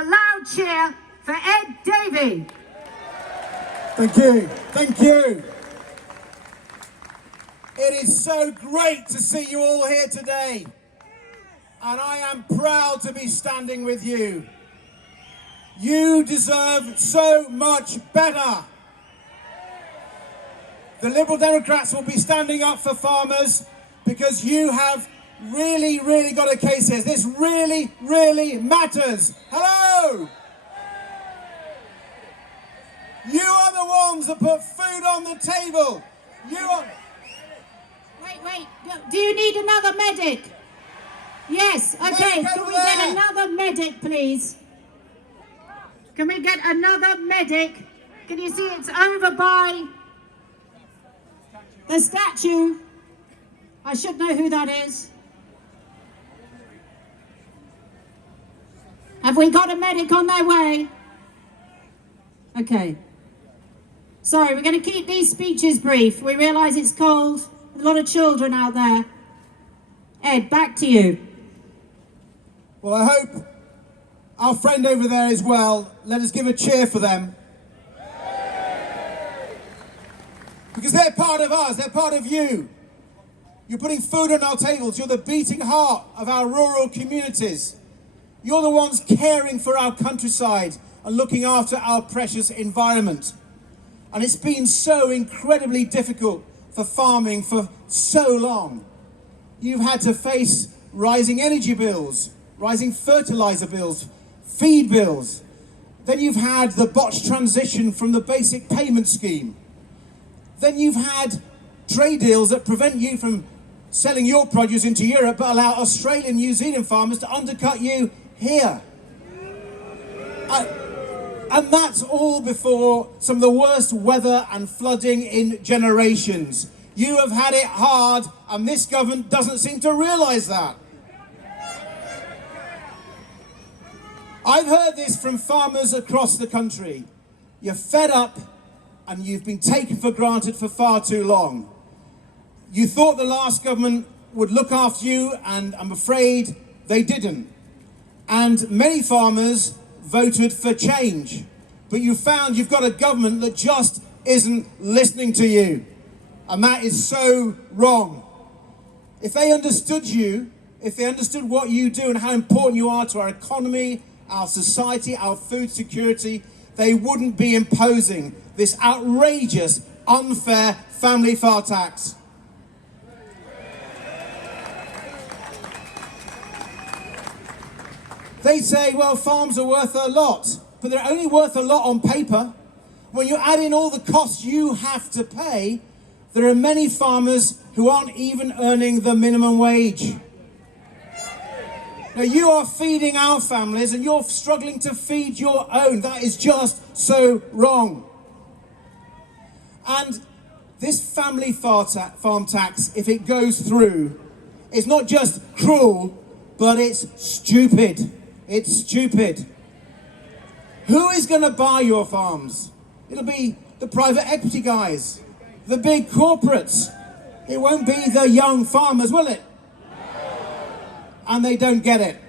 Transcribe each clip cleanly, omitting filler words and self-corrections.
a loud cheer for Ed Davey. Thank you. Thank you. It is so great to see you all here today. And I am proud to be standing with you. You deserve so much better. The Liberal Democrats will be standing up for farmers because you have really got a case here. This really matters. Hello! You are the ones that put food on the table. You are... Wait. Do you need another medic? Yes, okay. Can we get another medic, please? Can we get another medic? Can you see it's over by the statue? I should know who that is. Have we got a medic on their way? Okay. Sorry, we're going to keep these speeches brief. We realise it's cold. A lot of children out there. Ed, back to you. Well, I hope our friend over there as well, let us give a cheer for them. Because they're part of us, they're part of you. You're putting food on our tables, you're the beating heart of our rural communities. You're the ones caring for our countryside and looking after our precious environment. And it's been so incredibly difficult for farming for so long. You've had to face rising energy bills, rising fertilizer bills, feed bills. Then you've had the botched transition from the basic payment scheme. Then you've had trade deals that prevent you from selling your produce into Europe but allow Australian, New Zealand farmers to undercut you here. And that's all before some of the worst weather and flooding in generations. You have had it hard, and this government doesn't seem to realise that. I've heard this from farmers across the country. You're fed up, and you've been taken for granted for far too long. You thought the last government would look after you, and I'm afraid they didn't. And many farmers voted for change, but you found you've got a government that just isn't listening to you, and that is so wrong. If they understood you, if they understood what you do and how important you are to our economy, our society, our food security, they wouldn't be imposing this outrageous, unfair family fare tax. They say, well, farms are worth a lot, but they're only worth a lot on paper. When you add in all the costs you have to pay, there are many farmers who aren't even earning the minimum wage. Now, you are feeding our families and you're struggling to feed your own. That is just so wrong. And this family farm tax, if it goes through, is not just cruel, but it's stupid. It's stupid. Who is going to buy your farms? It'll be the private equity guys, the big corporates. It won't be the young farmers, will it? And they don't get it.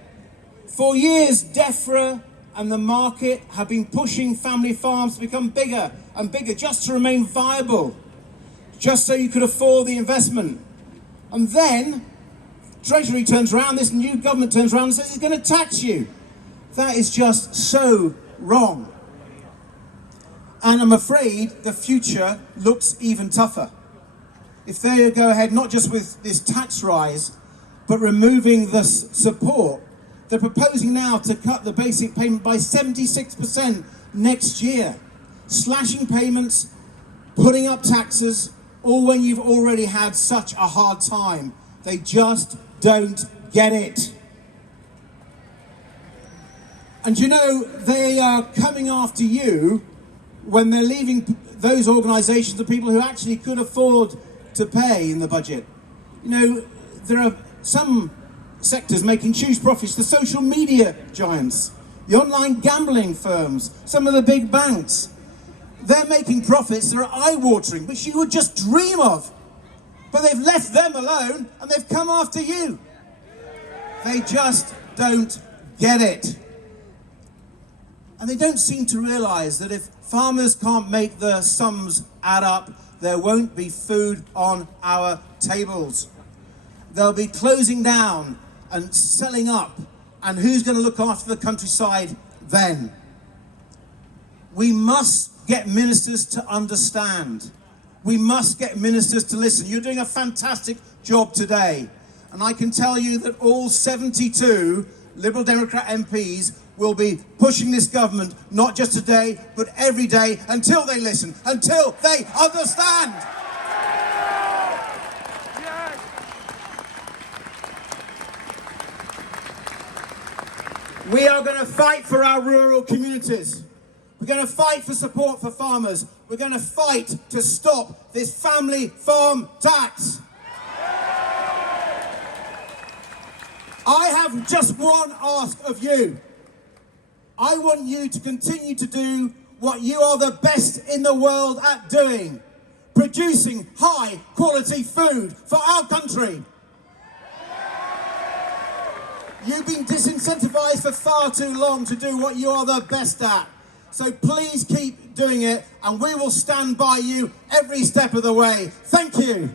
For years, DEFRA and the market have been pushing family farms to become bigger and bigger just to remain viable, just so you could afford the investment. And then Treasury turns around, this new government turns around and says it's going to tax you. That is just so wrong. And I'm afraid the future looks even tougher. If they go ahead not just with this tax rise, but removing the support, they're proposing now to cut the basic payment by 76% next year. Slashing payments, putting up taxes, all when you've already had such a hard time. They just don't get it. And you know, they are coming after you when they're leaving those organisations, the people who actually could afford to pay in the budget. You know, there are some sectors making huge profits, the social media giants, the online gambling firms, some of the big banks. They're making profits that are eye-watering, which you would just dream of. But they've left them alone and they've come after you. They just don't get it. And they don't seem to realise that if farmers can't make the sums add up, there won't be food on our tables. They'll be closing down and selling up. And who's going to look after the countryside then? We must get ministers to understand. We must get ministers to listen. You're doing a fantastic job today. And I can tell you that all 72 Liberal Democrat MPs will be pushing this government, not just today, but every day, until they listen, until they understand. We are going to fight for our rural communities. We're going to fight for support for farmers. We're going to fight to stop this family farm tax. I have just one ask of you. I want you to continue to do what you are the best in the world at doing, producing high quality food for our country. You've been disincentivized for far too long to do what you are the best at. So please keep doing it, and we will stand by you every step of the way. Thank you.